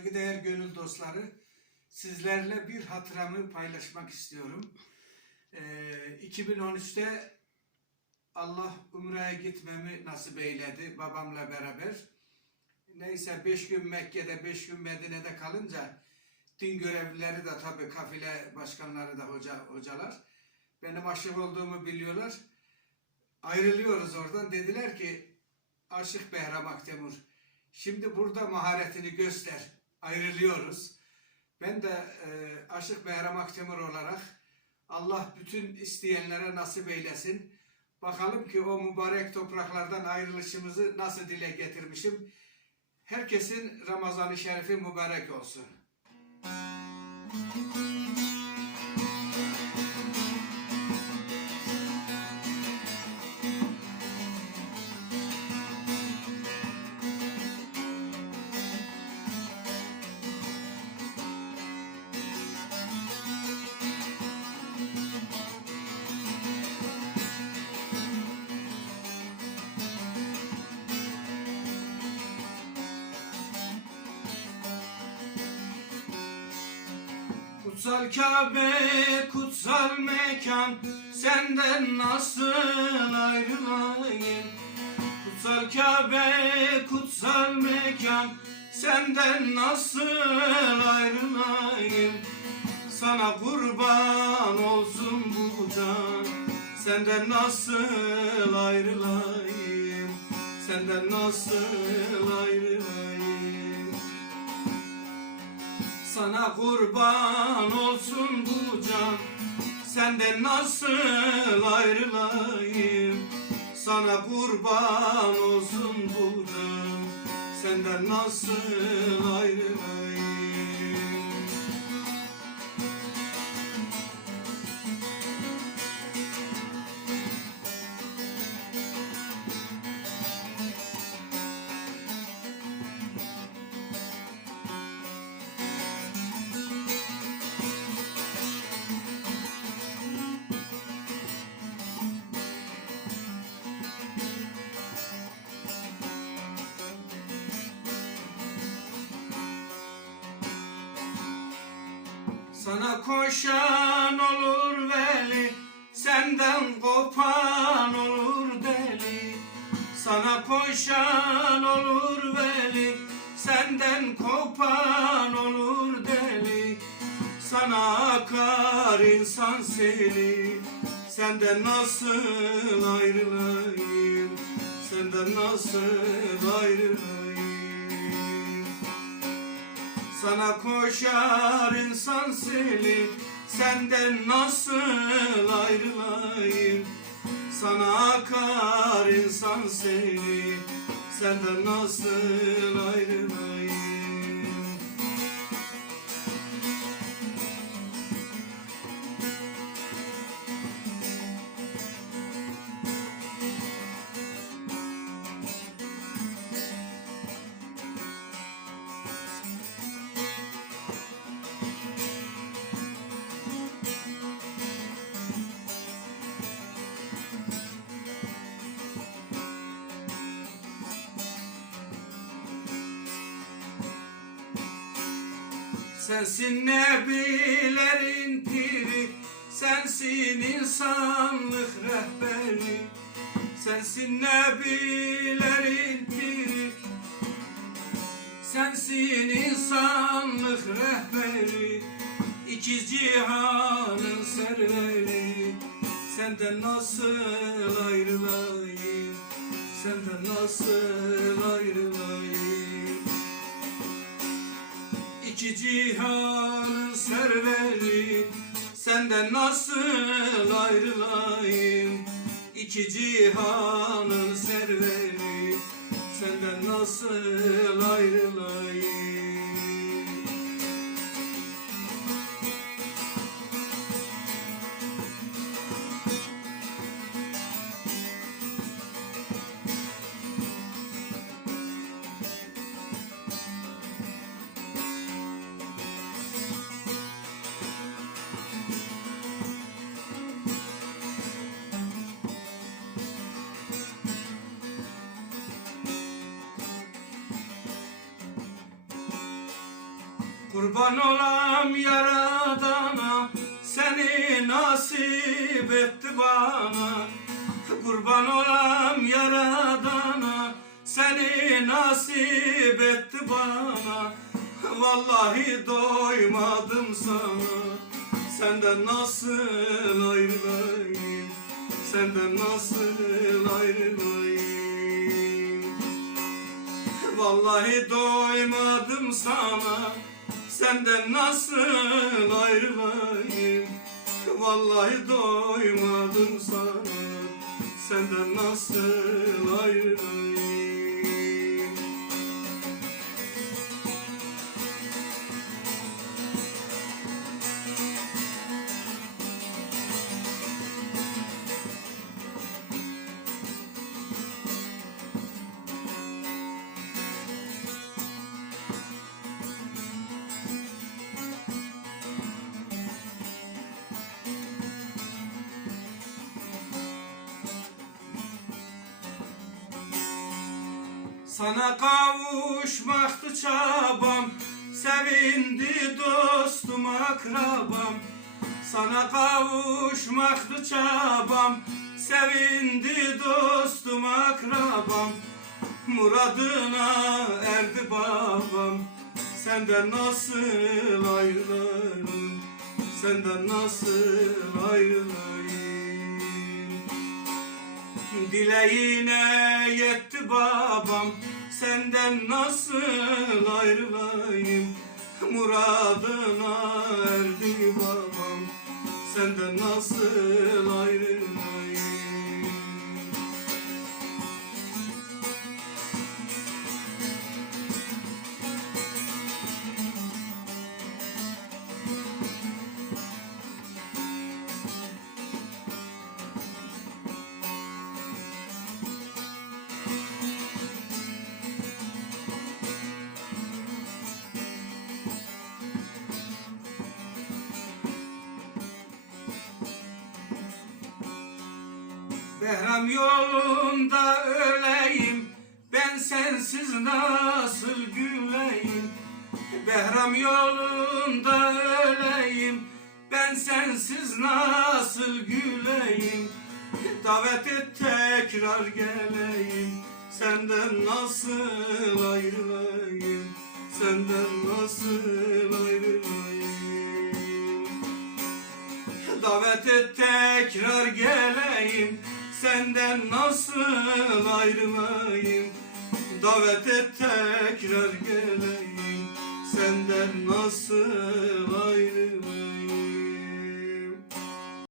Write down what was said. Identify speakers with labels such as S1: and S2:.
S1: Saygıdeğer gönül dostları, sizlerle bir hatıramı paylaşmak istiyorum. Ee, 2013'te Allah Umre'ye gitmemi nasip eyledi babamla beraber. Neyse beş gün Mekke'de, beş gün Medine'de kalınca din görevlileri de tabii kafile başkanları da hoca hocalar benim aşık olduğumu biliyorlar. Ayrılıyoruz oradan. Dediler ki Aşık Behram Aktemur şimdi burada maharetini göster. Ayrılıyoruz. Ben de e, Aşık Behram Aktemur olarak Allah bütün isteyenlere nasip eylesin. Bakalım ki o mübarek topraklardan ayrılışımızı nasıl dile getirmişim. Herkesin Ramazan-ı Şerifi mübarek olsun. Kutsal Kabe, kutsal mekan, senden nasıl ayrılayım? Kutsal Kabe, kutsal mekan, senden nasıl ayrılayım? Sana kurban olsun bu can, senden nasıl ayrılayım? Senden nasıl ayrılayım? Sana kurban olsun bu can. Senden nasıl ayrılayım? Sana kurban olsun bu can. Senden nasıl ayrılayım Sana koşan olur veli Senden kopan olur deli. Sana koşan olur veli Senden kopan olur deli. Sana akar insan seni Senden nasıl ayrılayım? Senden nasıl ayrılayım? Sana koşar seni Senden nasıl ayrılayım? Sana akar insan seni Senden nasıl ayrılayım Sensin nebilerin piri Sensin insanlık rehberi. Sensin nebilerin piri Sensin insanlık rehberi. İki cihanın serveri Senden nasıl ayrılayım? Senden nasıl ayrılayım İki cihanın serveri Senden nasıl ayrılayım? İki cihanın serveri Senden nasıl ayrılayım Kurban olam yaradana Seni nasip etti bana. Kurban olam yaradana Seni nasip etti bana. Vallahi doymadım sana. Senden nasıl ayrılayım? Senden nasıl ayrılayım? Vallahi doymadım sana Senden nasıl ayrılayım? Vallahi doymadım sana. Senden nasıl ayrılayım Sana kavuşmaktı çabam. Sevindi dostum akrabam. Sana kavuşmaktı çabam. Sevindi dostum akrabam. Muradına erdi babam. Senden nasıl ayrılarım Senden nasıl ayrılayım Dileğine yetti babam. Senden nasıl ayrılayım? Muradına erdi babam. Senden nasıl ayrılayım Behram yolunda öleyim. Ben sensiz nasıl güleyim? Behram yolunda öleyim. Ben sensiz nasıl güleyim? Davet et tekrar geleyim. Senden nasıl ayrılayım? Senden nasıl ayrılayım? Davet et tekrar geleyim Senden nasıl ayrılayım? Davet et tekrar geleyim. Senden nasıl ayrılayım